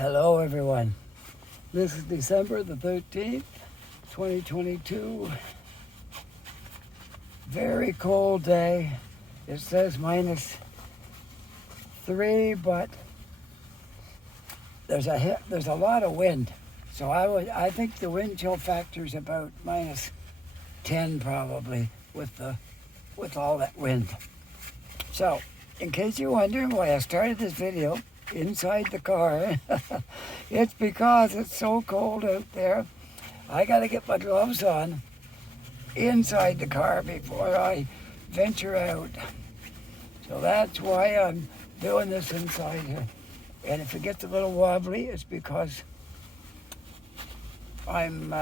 Hello everyone. This is December the 13th, 2022. Very cold day. It says -3, but there's a lot of wind. So I think the wind chill factor is about -10 probably with all that wind. So, in case you're wondering why I started this video inside the car, it's because it's so cold out there. I got to get my gloves on inside the car before I venture out. So that's why I'm doing this inside here. And if it gets a little wobbly, it's because I'm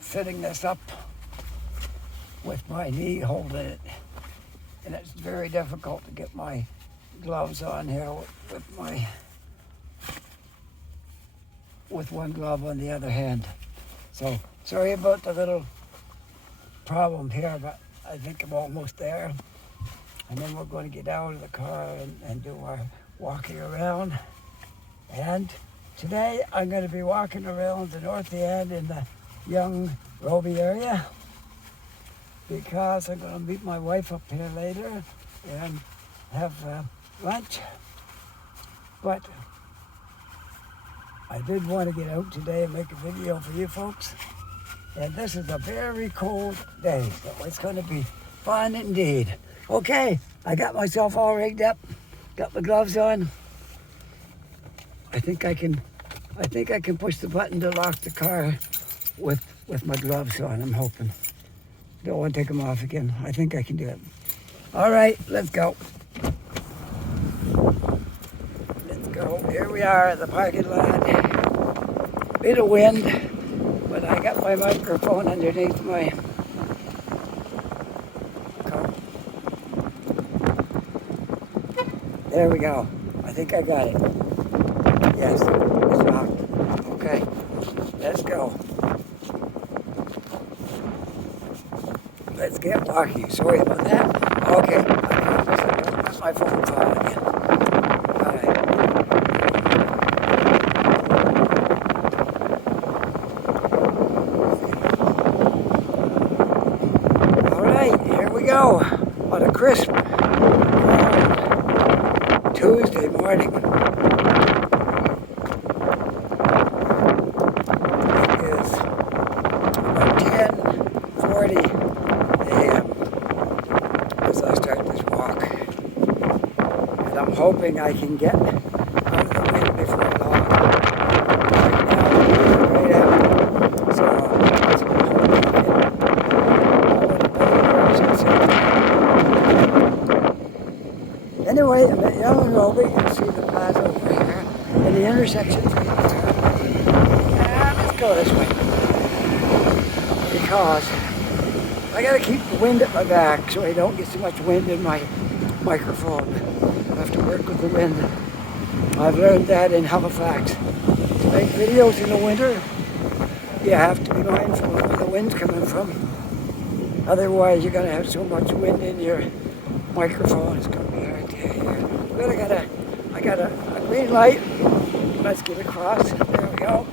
setting this up with my knee holding it. And it's very difficult to get my gloves on here with one glove on the other hand. So sorry about the little problem here, but I think I'm almost there. And then we're going to get out of the car and do our walking around. And today I'm going to be walking around the north end in the young Robie area, because I'm going to meet my wife up here later and have lunch. But I did want to get out today and make a video for you folks. And this is a very cold day, so it's going to be fun indeed. Okay, I got myself all rigged up, got my gloves on. I think I can push the button to lock the car with my gloves on, I'm hoping. Don't want to take them off again. I think I can do it. All right, let's go. Let's go. Here we are at the parking lot. Bit of wind, but I got my microphone underneath my car. There we go. I think I got it. Yes, it's locked. Okay, let's go. Let's get walking. Sorry about that. Okay, I promise I don't let my phone fall again. All right. All right, here we go. On a crisp Tuesday morning. It is about 10:40 a.m. as I start this walk. And I'm hoping I can get out of the wind before long. Right now, it's right out. So I'm hoping I can get a little better direction. Anyway, I'm at Young Robie. You can see the plaza over here. And the intersection's right there. And let's go this way. Because I gotta keep the wind at my back so I don't get so much wind in my microphone. I have to work with the wind. I've learned that in Halifax. To make videos in the winter, you have to be mindful of where the wind's coming from. Otherwise, you're gonna have so much wind in your microphone, it's gonna be hard to hear. But I got a green light. Let's get across. There we go.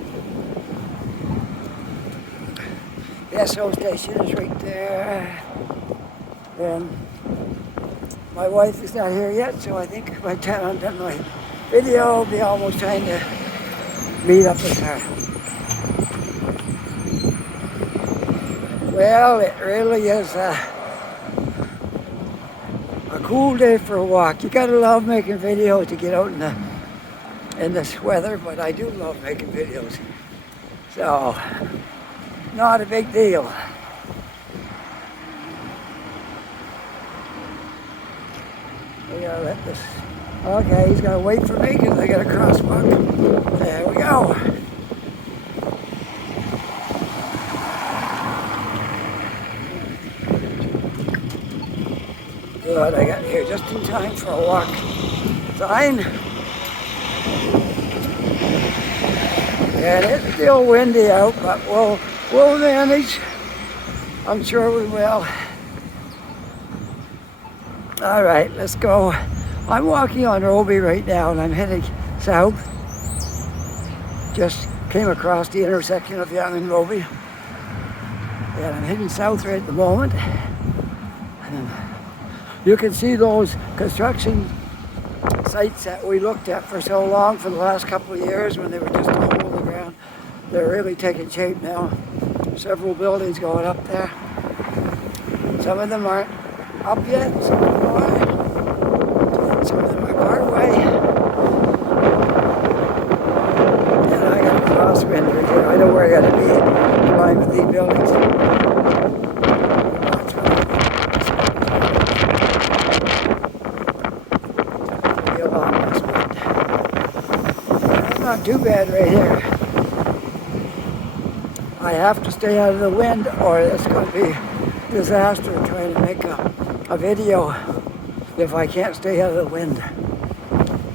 The SO station is right there. And my wife is not here yet, so I think by the time I'm done my video, I'll be almost trying to meet up with her. Well, it really is a cool day for a walk. You gotta love making videos to get out in this weather, but I do love making videos. So, not a big deal. We gotta let this. Okay, he's gotta wait for me because I got a crosswalk. There we go. Good, I got here just in time for a walk sign. And it's still windy out, but we'll manage. I'm sure we will. All right, let's go. I'm walking on Robie right now and I'm heading south. Just came across the intersection of Yonge and Robie. And I'm heading south right at the moment. And you can see those construction sites that we looked at for so long for the last couple of years when they were just a hole in the ground. They're really taking shape now. Several buildings going up there. Some of them aren't up yet, some of them are. Some of them are part way. And I got a crosswind right here. I know where I gotta be in line with these buildings. Not too bad right here. I have to stay out of the wind or it's going to be a disaster trying to make a video if I can't stay out of the wind.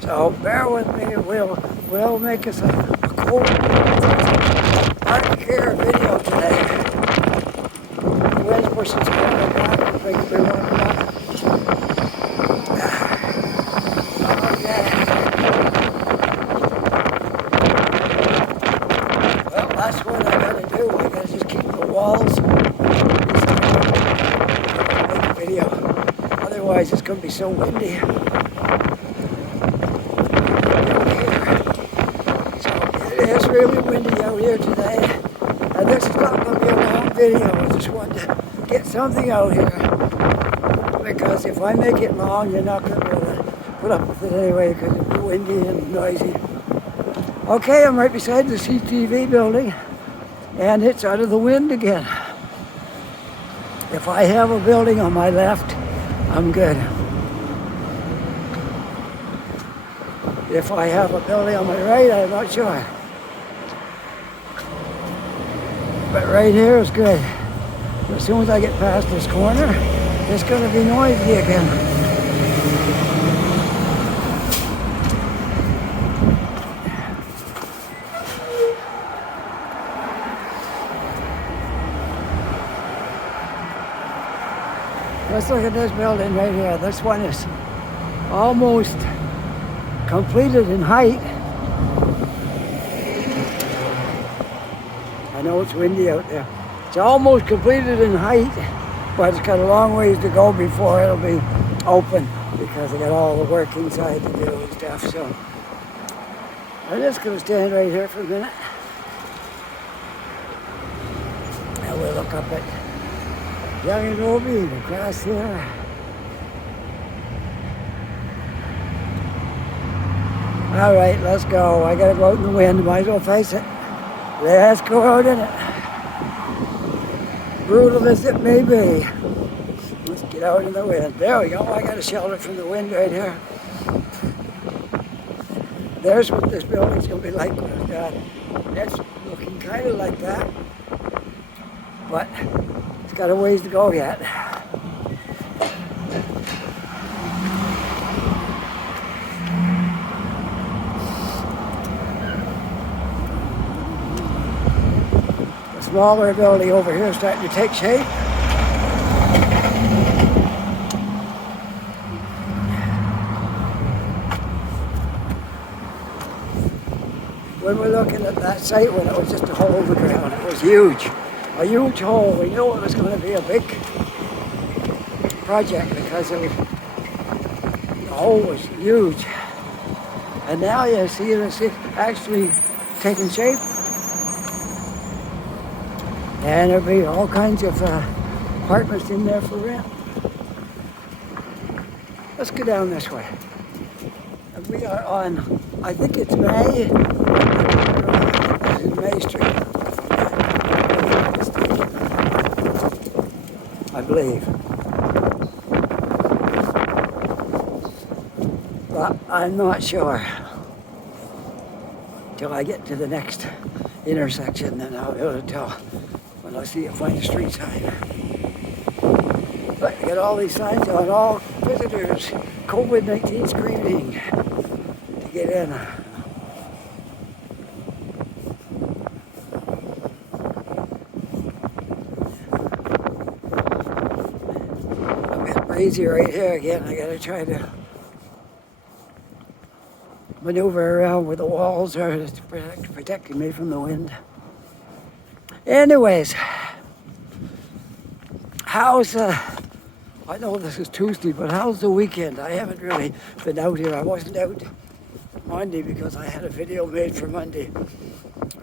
So bear with me. We'll make us a cool, hard to care video today. The wind's pushing squarely back. I think we want to that's what I gotta do. I gotta just keep the walls. Make a video. Otherwise, it's gonna be so windy. So it is really windy out here today. And this is not gonna be a long video. I just wanted to get something out here. Because if I make it long, you're not gonna be able to put up with it anyway because it'll be windy and noisy. Okay, I'm right beside the CTV building, and it's out of the wind again. If I have a building on my left, I'm good. If I have a building on my right, I'm not sure. But right here is good. As soon as I get past this corner, it's going to be noisy again. Let's look at this building right here. This one is almost completed in height. I know it's windy out there. It's almost completed in height, but it's got a long ways to go before it'll be open because I got all the work inside to do and stuff. So I'm just going to stand right here for a minute. And we'll look up at Yonge and Robie, the grass here. All right, let's go. I gotta go out in the wind. Might as well face it. Let's go out in it. Brutal as it may be. Let's get out in the wind. There we go. I got a shelter from the wind right here. There's what this building's gonna be like when it's done. It's looking kind of like that, but it's got a ways to go yet. The smaller building over here is starting to take shape. When we're looking at that site when it was just a hole in the ground, it was huge. A huge hole. We knew it was going to be a big project because it was, the hole was huge. And now you see it's actually taking shape. And there'll be all kinds of apartments in there for rent. Let's go down this way. And we are on, I think it's May. This is May Street. I believe. But I'm not sure. Till I get to the next intersection, then I'll be able to tell when I see it, find a street sign. But you got all these signs on, all visitors, COVID-19 screening to get in. Easy right here again. I gotta try to maneuver around where the walls are to protecting me from the wind. Anyways, how's I know this is Tuesday, but how's the weekend? I haven't really been out here. I wasn't out Monday because I had a video made for Monday.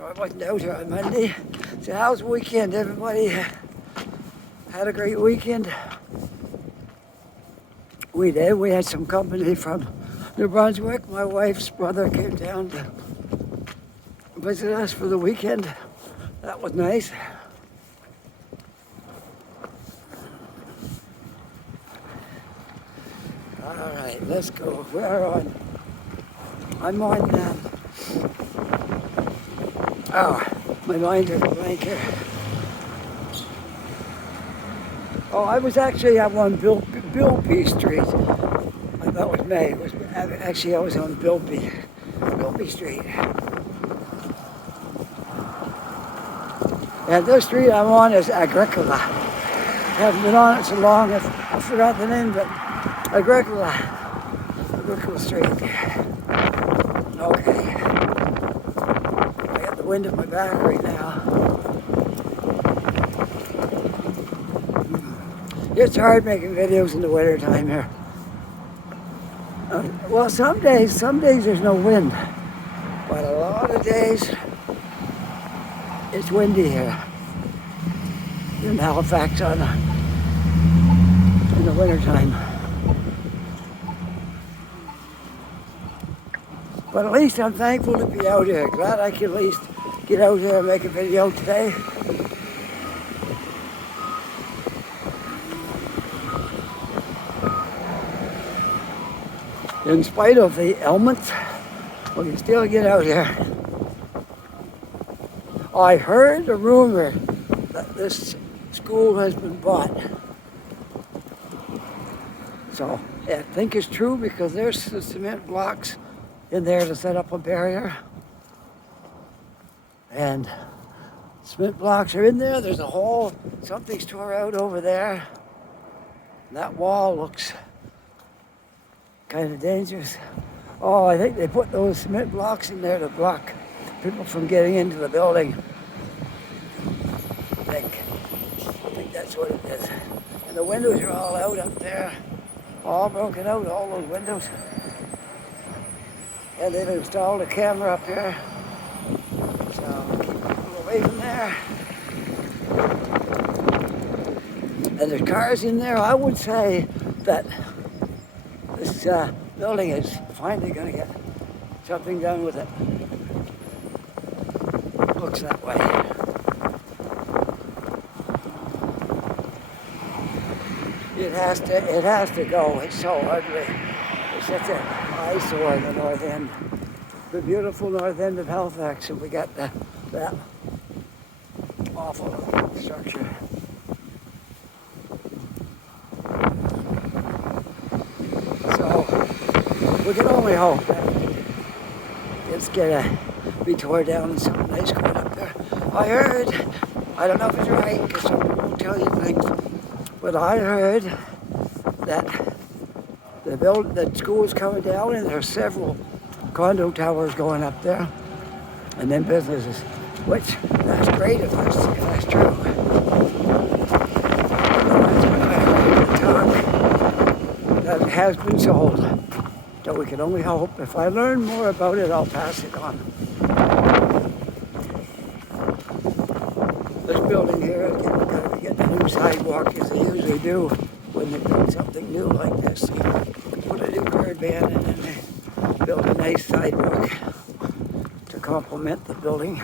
I wasn't out here on Monday. So how's the weekend? Everybody had a great weekend? We did. We had some company from New Brunswick. My wife's brother came down to visit us for the weekend. That was nice. All right, let's go. We're on. I'm on. My mind's in a blank here. Oh, I was actually up on Bilby Street. That was May. Actually, I was on Bilby Street. And this street I'm on is Agricola. I haven't been on it so long, I forgot the name, but Agricola Street. Okay. I got the wind at my back right now. It's hard making videos in the winter time here. Well, some days there's no wind, but a lot of days it's windy here in Halifax in the winter time. But at least I'm thankful to be out here. Glad I can at least get out here and make a video today. In spite of the elements, we can still get out here. I heard a rumor that this school has been bought. So I think it's true because there's the cement blocks in there to set up a barrier. And cement blocks are in there. There's a hole. Something's tore out over there. That wall looks kind of dangerous. Oh, I think they put those cement blocks in there to block people from getting into the building. I think that's what it is. And the windows are all out up there. All broken out, all those windows. And they've installed a camera up here. So keep people away from there. And there's cars in there. I would say that this building is finally going to get something done with it. Looks that way. It has to go. It's so ugly. It's such an eyesore in the north end. The beautiful north end of Halifax, and we got that awful structure. We can only hope that it's gonna be tore down and something nice going up there. I heard, I don't know if it's right because some people won't tell you things, but I heard that the school's coming down and there's several condo towers going up there and then businesses, which that's great if that's true. That's what I heard the talk that has been sold. So we can only hope. If I learn more about it, I'll pass it on. This building here, got to get the new sidewalk as they usually do when they build something new like this. They put a new curb in and then they build a nice sidewalk to complement the building.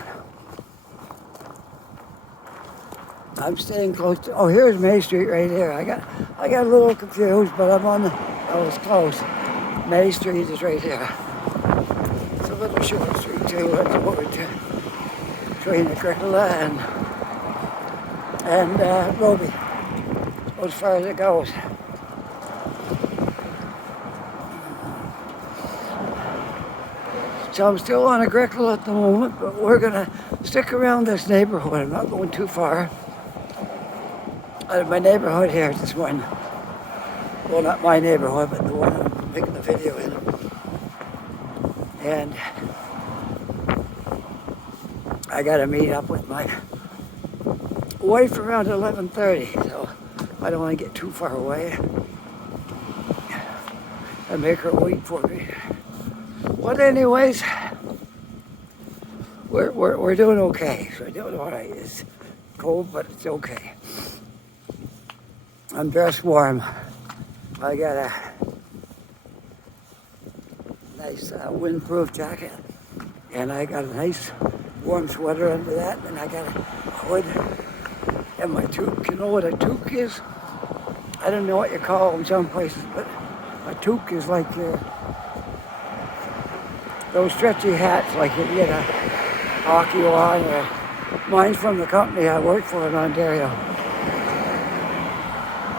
I'm staying close to, oh, here's May Street right here. I got a little confused, but I was close. May Street is right here. It's a little short street too. Let's go to between Agricola and Robie. As far as it goes. So I'm still on Agricola at the moment, but we're gonna stick around this neighborhood. I'm not going too far. Out of my neighborhood here this one. Well, not my neighborhood, but the one I'm making the video in. And I got to meet up with my wife around 11:30, so I don't want to get too far away and make her wait for me. But anyways, we're doing okay. We're doing all right. It's cold, but it's okay. I'm dressed warm. I got a nice windproof jacket, and I got a nice warm sweater under that, and I got a hood and my toque. You know what a toque is? I don't know what you call them some places, but a toque is like those stretchy hats, like you get a hockey one, or mine's from the company I work for in Ontario.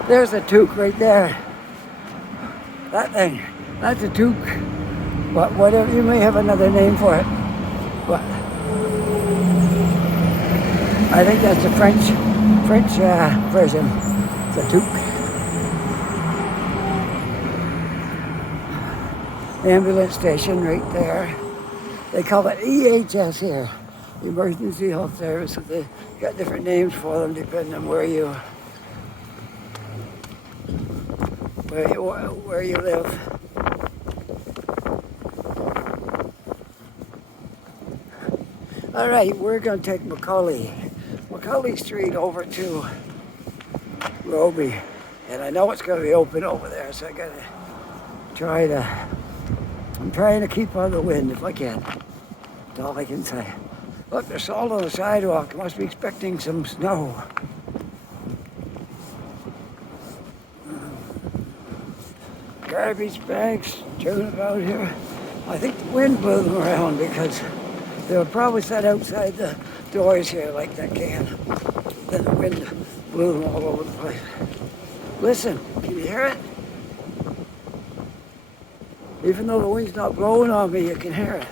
There's a toque right there. That thing, that's a toque. But whatever, you may have another name for it. But I think that's the French version. It's a toque. Ambulance station right there. They call it EHS here, Emergency Health Service. They got different names for them depending on where you live. All right, we're going to take Macaulay Street over to Robie, and I know it's going to be open over there, so I got to I'm trying to keep out of the wind if I can. That's all I can say. Look, there's salt on the sidewalk. I must be expecting some snow. Garbage bags strewn about here. I think the wind blew them around because they were probably set outside the doors here like that can. Then the wind blew them all over the place. Listen, can you hear it? Even though the wind's not blowing on me, you can hear it.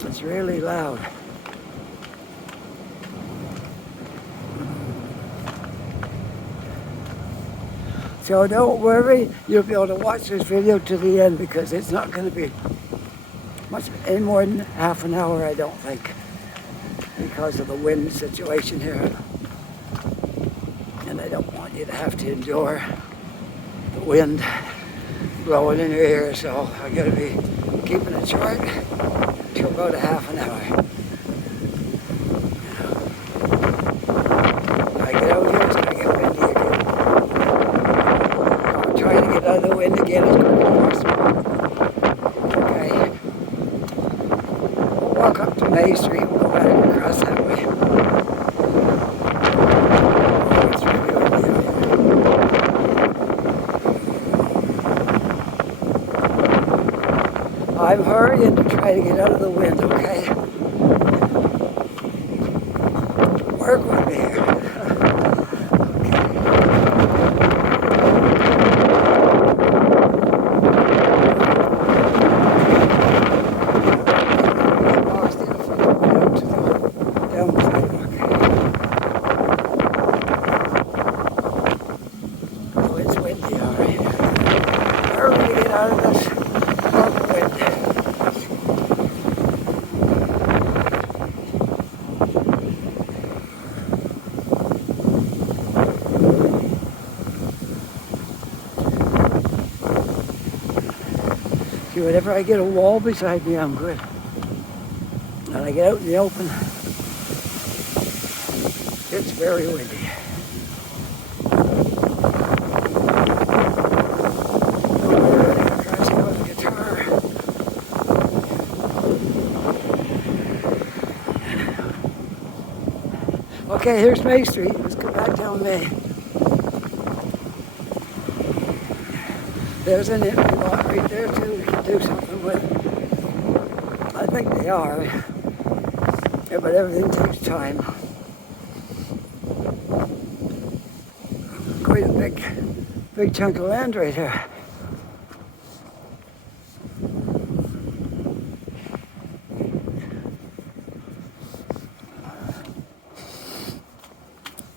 It's really loud. So don't worry, you'll be able to watch this video to the end because it's not going to be much any more than half an hour, I don't think, because of the wind situation here. And I don't want you to have to endure the wind blowing in your ear, so I gotta be keeping it short to about a half an hour. When I get out here, it's gonna get windy again. I'm trying to get out of the wind again as quick as possible. Okay. We'll walk up to May Street, we'll go back across that way. Oh, it's really windy out here. I'm hurrying to try to get out of the wind, okay? Work with me here. Down the sidewalk. Oh, it's windy, all right. Hurry to get out of this wind. See, whenever I get a wall beside me, I'm good. And I get out in the open, it's very windy. Crashing with the guitar. Okay, here's May Street. Let's go back down May. There's an empty lot right there too we can do something with. I think they are. Yeah, but everything takes time. Quite a big chunk of land right here.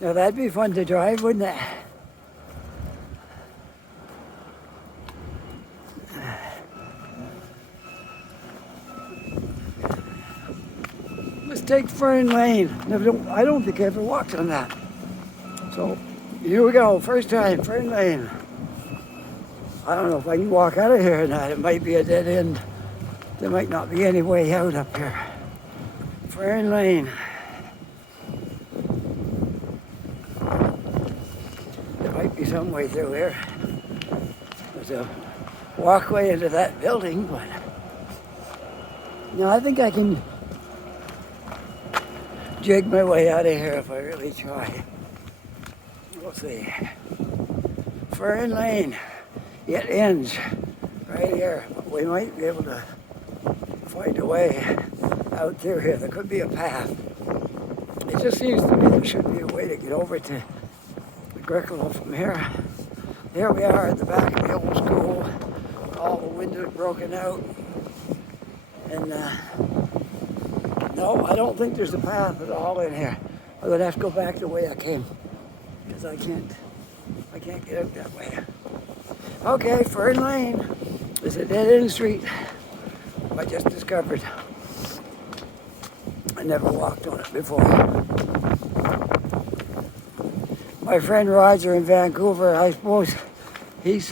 Now that'd be fun to drive, wouldn't it? Let's take Fern Lane. I don't think I ever walked on that. So here we go. First time, Fern Lane. I don't know if I can walk out of here or not. It might be a dead end. There might not be any way out up here. Fern Lane. There might be some way through here. There's a walkway into that building, but no, I think I can jig my way out of here if I really try. We'll see. Fern Lane. It ends right here. We might be able to find a way out through here. There could be a path. It just seems to me there should be a way to get over to the curriculum from here. Here we are at the back of the old school. All the windows broken out. And no, I don't think there's a path at all in here. I'm going to have to go back the way I came because I can't get out that way. Okay, Fern Lane is a dead-end street I just discovered. I never walked on it before. My friend Roger in Vancouver, I suppose he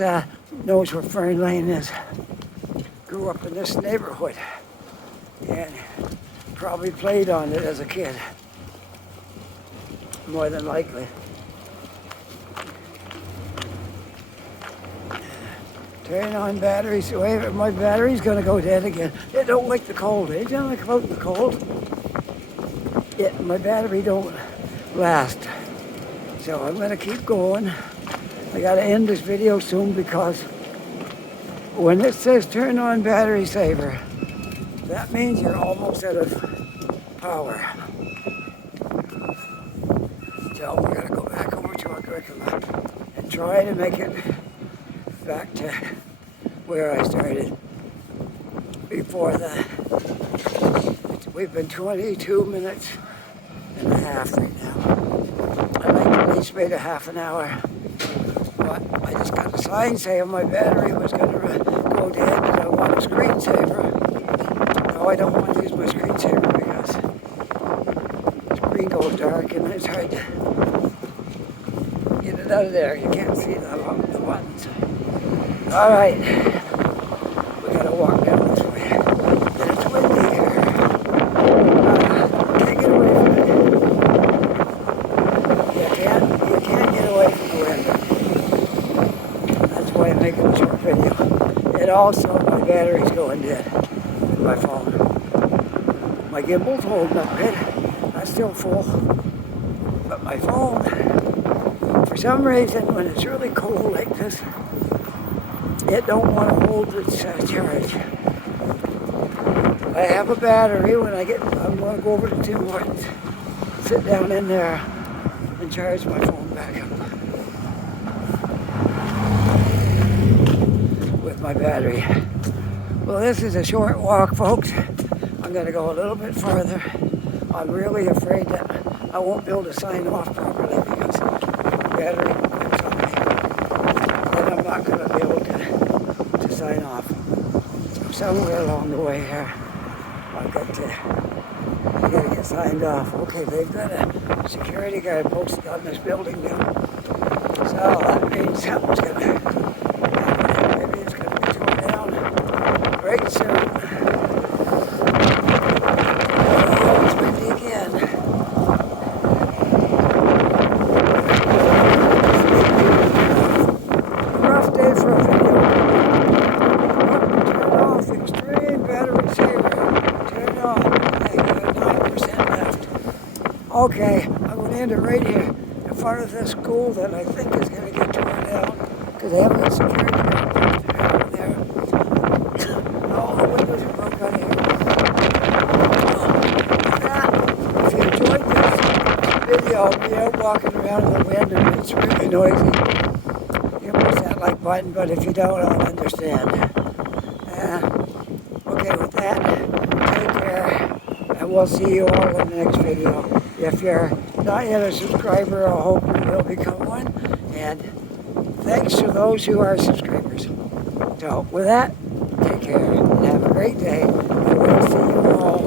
knows where Fern Lane is. Grew up in this neighborhood and probably played on it as a kid, more than likely. Turn on batteries. Wait, my battery's going to go dead again. It don't like the cold. It don't like out in the cold. My battery don't last. So I'm going to keep going. I got to end this video soon because when it says turn on battery saver, that means you're almost out of power. So we're going to go back over to our curriculum and try to make it back to where I started before that. We've been 22 minutes and a half right now. I like to at least wait a half an hour. But I just got a sign saying my battery was going to go dead and I want a screensaver. No, I don't want to use my screensaver because the screen goes dark and it's hard to get it out of there. You can't see the buttons. All right, we gotta walk down this way. And it's windy here. Can't get away from it. You can't get away from the wind. That's why I'm making a short video. And also, my battery's going dead with my phone. My gimbal's holding up good. That's still full. But my phone, for some reason, when it's really cold like this, it don't want to hold its charge. I have a battery. I'm going to go over to Tim Hortons, sit down in there, and charge my phone back up with my battery. Well, this is a short walk, folks. I'm going to go a little bit farther. I'm really afraid that I won't be able to sign off properly because the battery quits on me. Then I'm not going to be able to sign off. Somewhere along the way here, I got to get signed off. Okay, they've got a security guard posted on this building now. So that means something's going to happen. Maybe it's going to be torn down right soon. Oh, it's windy again. Rough day for a video. Turn off extreme battery saver. Turn it on. I got 9% left. Okay, I'm going to end it right here in front of this school that I think is going to get torn down because they haven't got security guard there. All the windows are broke out of here. If you enjoyed this video, I'll be out walking around in the wind and it's really noisy. You push that like button, but if you don't, I'll understand. Okay, with that, take care, and we'll see you all in the next video. If you're not yet a subscriber, I hope you will become one. And thanks to those who are subscribers. So with that, take care and have a great day. And we'll see you all